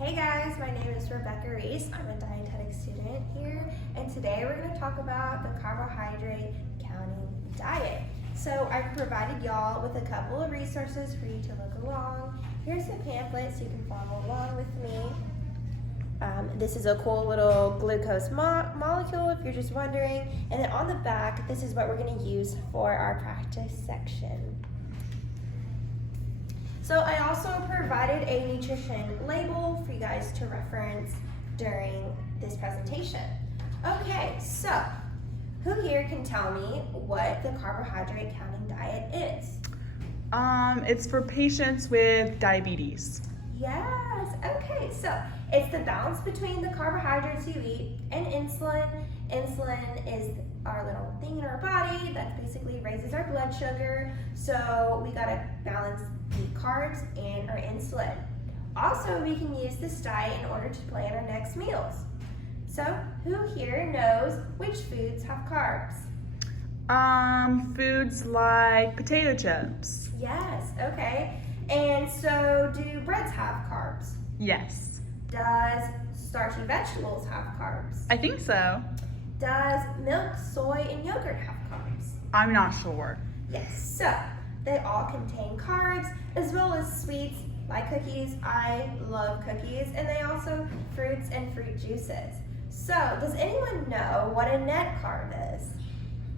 Hey guys, my name is Rebecca Reese. I'm a dietetic student here, and today we're going to talk about the carbohydrate counting diet. So I've provided y'all with a couple of resources for you to look along. Here's the pamphlet so you can follow along with me. This is a cool little glucose molecule if you're just wondering. And then on the back, this is what we're going to use for our practice section. So I also provided a nutrition label for you guys to reference during this presentation. Okay, so who here can tell me what the carbohydrate counting diet is? It's for patients with diabetes. Yes, okay, so it's the balance between the carbohydrates you eat and insulin. Insulin is our little thing in our body that basically raises our blood sugar, so we gotta balance the carbs and our insulin. Also, we can use this diet in order to plan our next meals. So, who here knows which foods have carbs? Foods like potato chips. Yes, okay. And so, do breads have carbs? Yes. Does starchy vegetables have carbs? I think so. Does milk, soy, and yogurt have carbs? I'm not sure. Yes, so they all contain carbs as well as sweets like cookies. I love cookies, and they also fruits and fruit juices. So, does anyone know what a net carb is?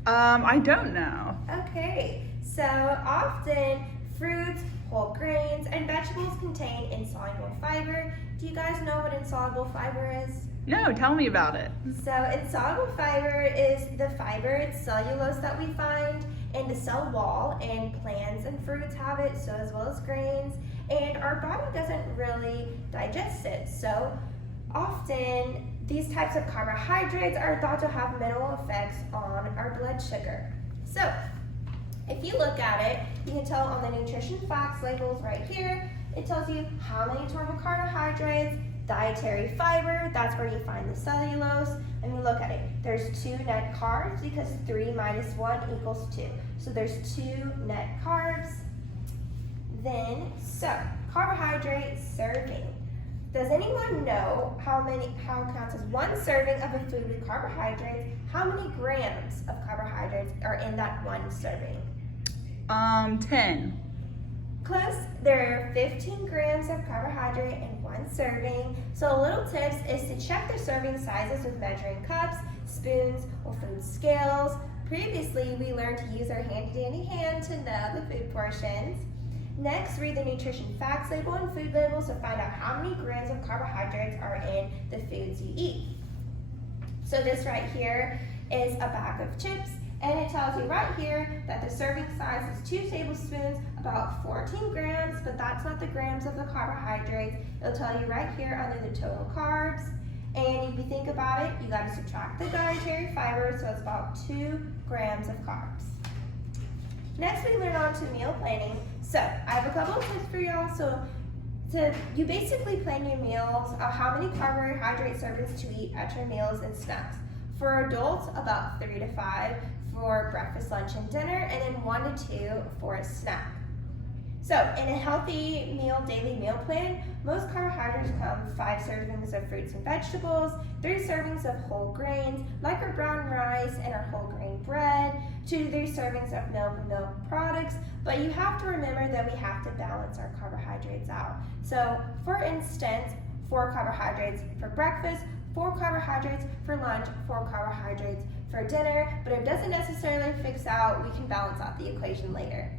I don't know. Okay, so often fruits, whole grains, and vegetables contain insoluble fiber. Do you guys know what insoluble fiber is? No, tell me about it. So insoluble fiber is the fiber, it's cellulose that we find in the cell wall, and plants and fruits have it, so as well as grains, and our body doesn't really digest it. So often these types of carbohydrates are thought to have minimal effects on our blood sugar. So if you look at it, you can tell on the nutrition facts labels right here, it tells you how many total carbohydrates, dietary fiber, that's where you find the cellulose. And you look at it, there's 2 net carbs because 3 minus 1 equals 2. So there's 2 net carbs. Then, so carbohydrate serving. Does anyone know how counts as 1 serving of a food with carbohydrates? How many grams of carbohydrates are in that 1 serving? 10. Close. There are 15 grams of carbohydrate in 1 serving. So a little tips is to check the serving sizes with measuring cups, spoons, or food scales. Previously, we learned to use our handy-dandy hand to know the food portions. Next, read the nutrition facts label and food labels to find out how many grams of carbohydrates are in the foods you eat. So this right here is a bag of chips, and it tells you right here that the serving size is 2 tablespoons, about 14 grams, but that's not the grams of the carbohydrates. It'll tell you right here under the total carbs. And if you think about it, you got to subtract the dietary fiber, so it's about 2 grams of carbs. Next, we learn on to meal planning. So I have a couple of tips for y'all. So you basically plan your meals, how many carbohydrate servings to eat at your meals and snacks. For adults, about 3 to 5 for breakfast, lunch, and dinner, and then 1 to 2 for a snack. So in a healthy daily meal plan, most carbohydrates come 5 servings of fruits and vegetables, 3 servings of whole grains, like our brown rice and our whole grain bread, 2 to 3 servings of milk and milk products, but you have to remember that we have to balance our carbohydrates out. So for instance, 4 carbohydrates for breakfast, 4 carbohydrates for lunch, 4 carbohydrates for dinner, but it doesn't necessarily fix out, we can balance out the equation later.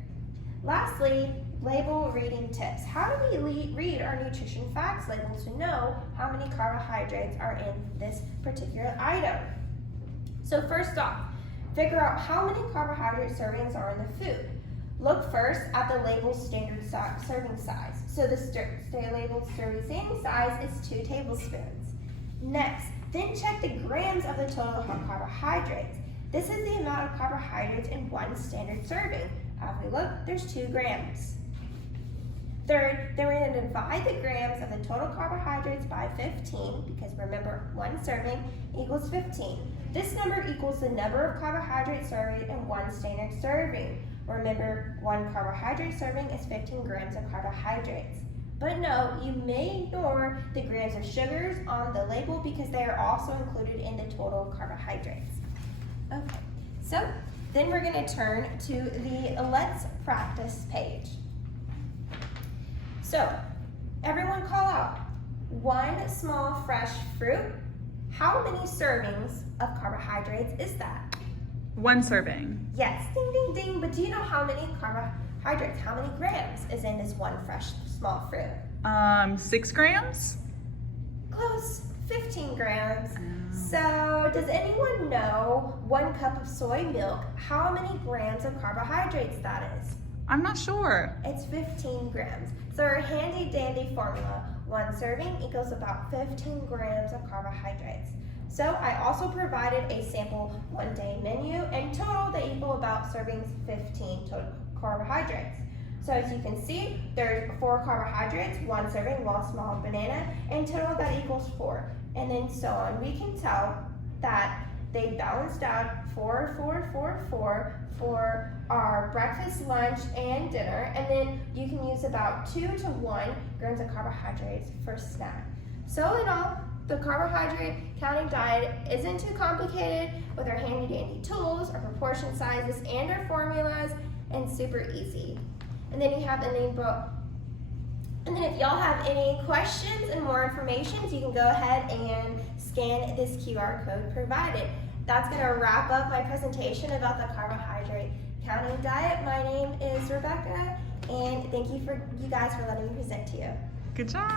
Lastly, label reading tips. How do we read our nutrition facts label to know how many carbohydrates are in this particular item? So first off, figure out how many carbohydrate servings are in the food. Look first at the labeled standard serving size. So the labeled serving size is 2 tablespoons. Next, then check the grams of the total carbohydrates. This is the amount of carbohydrates in 1 standard serving. As we look, there's 2 grams. Third, then we're going to divide the grams of the total carbohydrates by 15, because remember, 1 serving equals 15. This number equals the number of carbohydrates served in 1 standard serving. Remember, 1 carbohydrate serving is 15 grams of carbohydrates. But no, you may ignore the grams of sugars on the label because they are also included in the total carbohydrates. Okay, so then we're going to turn to the Let's Practice page. So, everyone call out one small fresh fruit. How many servings of carbohydrates is that? 1 serving. Yes, ding, ding, ding. But do you know how many carbohydrates, how many grams is in this one fresh small fruit? 6 grams? Close, 15 grams. So does anyone know 1 cup of soy milk, how many grams of carbohydrates that is? I'm not sure. It's 15 grams. So our handy dandy formula, 1 serving equals about 15 grams of carbohydrates. So I also provided a sample 1-day menu, and total they equal about servings 15 total carbohydrates. So as you can see, there's 4 carbohydrates, 1 serving, 1 small banana, and total that equals 4. And then so on. We can tell that they balanced out 4, 4, 4, 4 for our breakfast, lunch, and dinner. And then you can use about 2 to 1 grams of carbohydrates for snack. So in all, the carbohydrate counting diet isn't too complicated with our handy dandy tools, our proportion sizes, and our formulas, and super easy. And then you have the name book. And then if y'all have any questions and more information, you can go ahead and scan this QR code provided. That's going to wrap up my presentation about the carbohydrate counting diet. My name is Rebecca, and thank you guys for letting me present to you. Good job.